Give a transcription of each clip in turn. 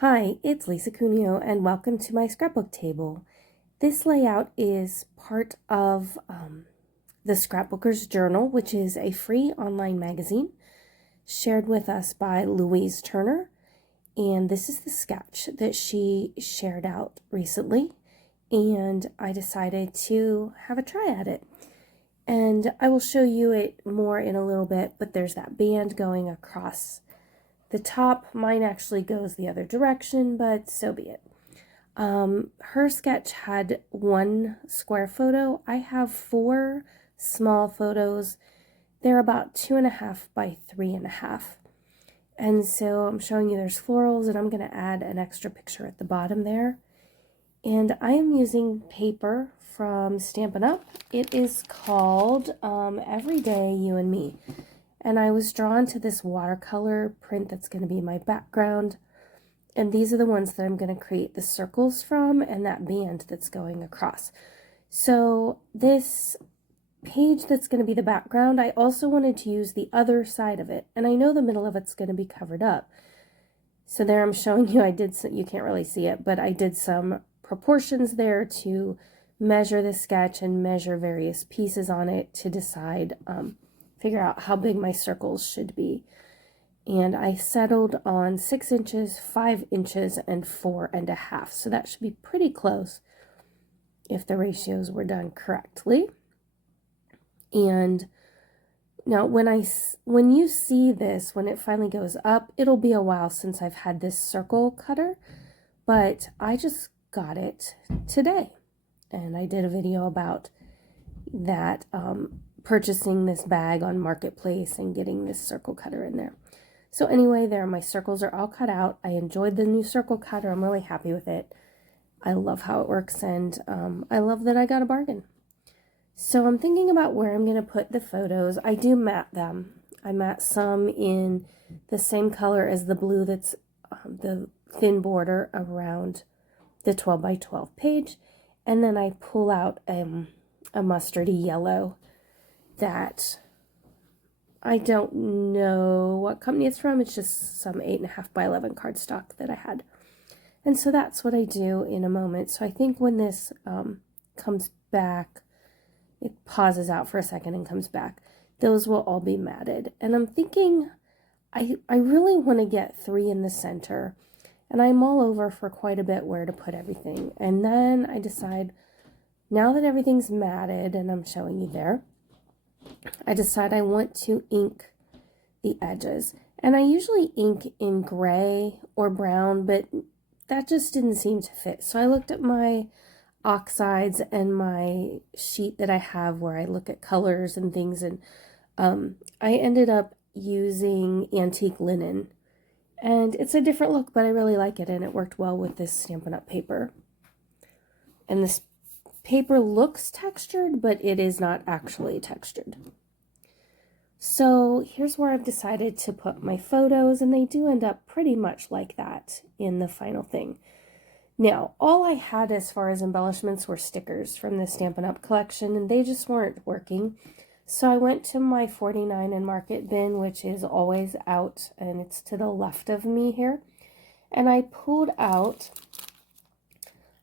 Hi, it's Lisa Cuneo and welcome to my scrapbook table. This layout is part of the Scrapbooker's Journal, which is a free online magazine shared with us by Louise Turner. And this is the sketch that she shared out recently, and I decided to have a try at it. And I will show you it more in a little bit, but there's that band going across the top. Mine actually goes the other direction, but so be it. Her sketch had one square photo. I have four small photos. They're about 2.5 by 3.5. And so I'm showing you there's florals, and I'm going to add an extra picture at the bottom there. And I am using paper from Stampin' Up. It is called Everyday You and Me. And I was drawn to this watercolor print that's going to be my background. And these are the ones that I'm going to create the circles from and that band that's going across. So this page that's going to be the background, I also wanted to use the other side of it. And I know the middle of it's going to be covered up. So there I'm showing you, you can't really see it, but I did some proportions there to measure the sketch and measure various pieces on it to decide, figure out how big my circles should be. And I settled on 6 inches, 5 inches, and 4.5. So that should be pretty close if the ratios were done correctly. And now when you see this, when it finally goes up, it'll be a while since I've had this circle cutter, but I just got it today. And I did a video about that, purchasing this bag on Marketplace and getting this circle cutter in there. So anyway, there, my circles are all cut out. I enjoyed the new circle cutter. I'm really happy with it. I love how it works, and I love that I got a bargain. So I'm thinking about where I'm going to put the photos. I do matte them. I matte some in the same color as the blue that's the thin border around the 12 by 12 page. And then I pull out a mustardy yellow that I don't know what company it's from. It's just some 8.5 by 11 cardstock that I had. And so that's what I do in a moment. So I think when this comes back, it pauses out for a second and comes back, those will all be matted. And I'm thinking I really want to get 3 in the center, and I'm all over for quite a bit where to put everything. And then I decide, now that everything's matted, and I'm showing you there, I decide I want to ink the edges. And I usually ink in gray or brown, but that just didn't seem to fit. So I looked at my oxides and my sheet that I have where I look at colors and things, and I ended up using antique linen. And it's a different look, but I really like it, and it worked well with this Stampin' Up paper. And this paper looks textured, but it is not actually textured. So here's where I've decided to put my photos, and they do end up pretty much like that in the final thing. Now, all I had as far as embellishments were stickers from the Stampin' Up collection, and they just weren't working. So I went to my 49 and Market bin, which is always out, and it's to the left of me here. And I pulled out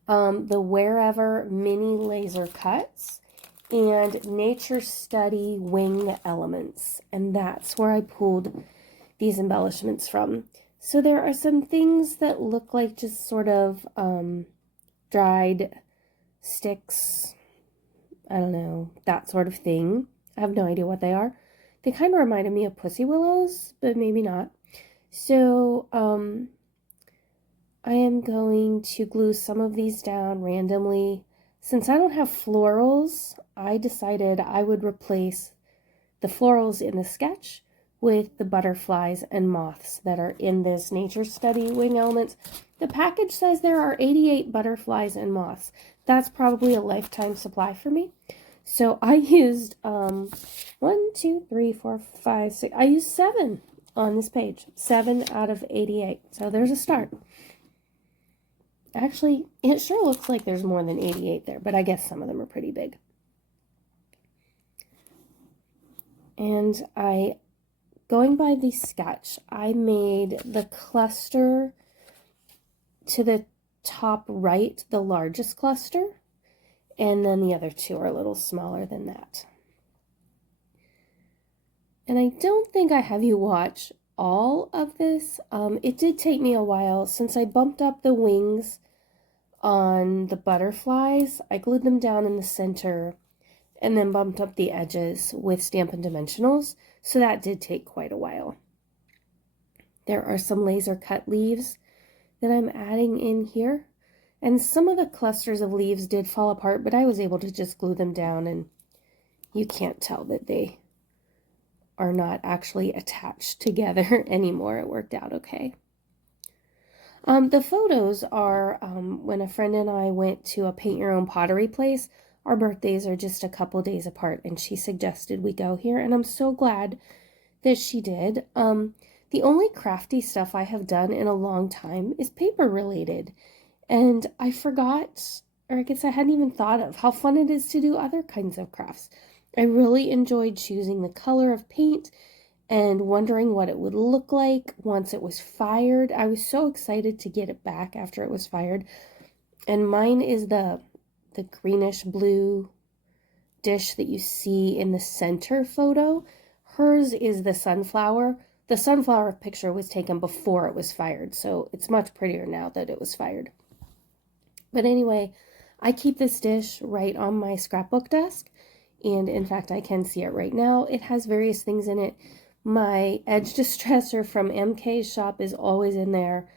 the Wherever mini laser cuts and Nature Study wing elements. And that's where I pulled these embellishments from. So there are some things that look like just sort of dried sticks, I don't know, that sort of thing. I have no idea what they are. They kind of reminded me of Pussy Willows, but maybe not. So I am going to glue some of these down randomly. Since I don't have florals, I decided I would replace the florals in the sketch with the butterflies and moths that are in this Nature Study wing elements. The package says there are 88 butterflies and moths. That's probably a lifetime supply for me. So I used 1, 2, 3, 4, 5, 6. I used 7 on this page. 7 out of 88. So there's a start. Actually, it sure looks like there's more than 88 there, but I guess some of them are pretty big. And going by the sketch, I made the cluster to the top right, the largest cluster, and then the other two are a little smaller than that. And I don't think I have you watch all of this. It did take me a while since I bumped up the wings on the butterflies. I glued them down in the center and then bumped up the edges with Stampin' Dimensionals, so that did take quite a while. There are some laser cut leaves that I'm adding in here, and some of the clusters of leaves did fall apart, but I was able to just glue them down, and you can't tell that they are not actually attached together anymore. It worked out okay. The photos are when a friend and I went to a paint your own pottery place. Our birthdays are just a couple days apart, and she suggested we go here, and I'm so glad that she did. The only crafty stuff I have done in a long time is paper related, and I forgot, or I guess I hadn't even thought of how fun it is to do other kinds of crafts. I really enjoyed choosing the color of paint and wondering what it would look like once it was fired. I was so excited to get it back after it was fired. And mine is the greenish blue dish that you see in the center photo. Hers is the sunflower. The sunflower picture was taken before it was fired, so it's much prettier now that it was fired. But anyway, I keep this dish right on my scrapbook desk, and in fact, I can see it right now. It has various things in it. My edge distresser from MK's shop is always in there.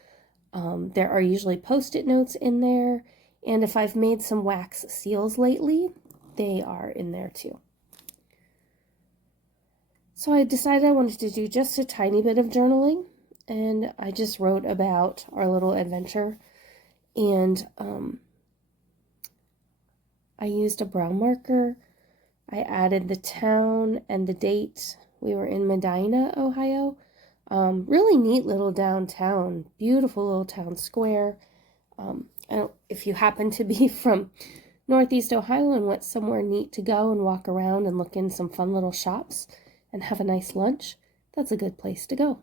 There are usually post-it notes in there, and if I've made some wax seals lately, they are in there too. So I decided I wanted to do just a tiny bit of journaling, and I just wrote about our little adventure, and I used a brown marker. I added the town and the date. We were in Medina, Ohio. Really neat little downtown, beautiful little town square. If you happen to be from Northeast Ohio and want somewhere neat to go and walk around and look in some fun little shops and have a nice lunch, that's a good place to go.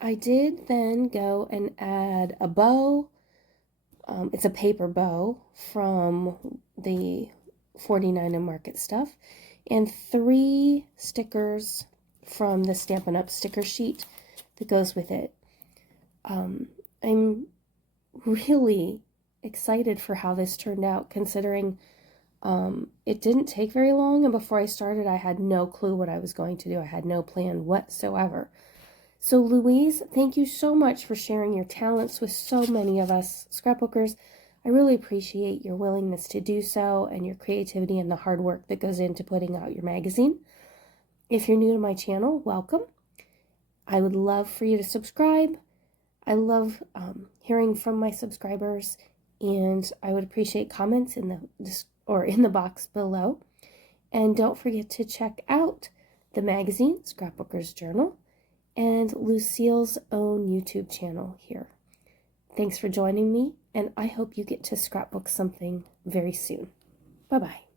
I did then go and add a bow. It's a paper bow from the 49 and Market stuff, and 3 stickers from the Stampin' Up! Sticker sheet that goes with it. I'm really excited for how this turned out, considering it didn't take very long, and before I started I had no clue what I was going to do. I had no plan whatsoever. So Louise, thank you so much for sharing your talents with so many of us scrapbookers. I really appreciate your willingness to do so and your creativity and the hard work that goes into putting out your magazine. If you're new to my channel, welcome. I would love for you to subscribe. I love hearing from my subscribers, and I would appreciate comments in the box below. And don't forget to check out the magazine, Scrapbooker's Journal, and Lucille's own YouTube channel here. Thanks for joining me, and I hope you get to scrapbook something very soon. Bye-bye.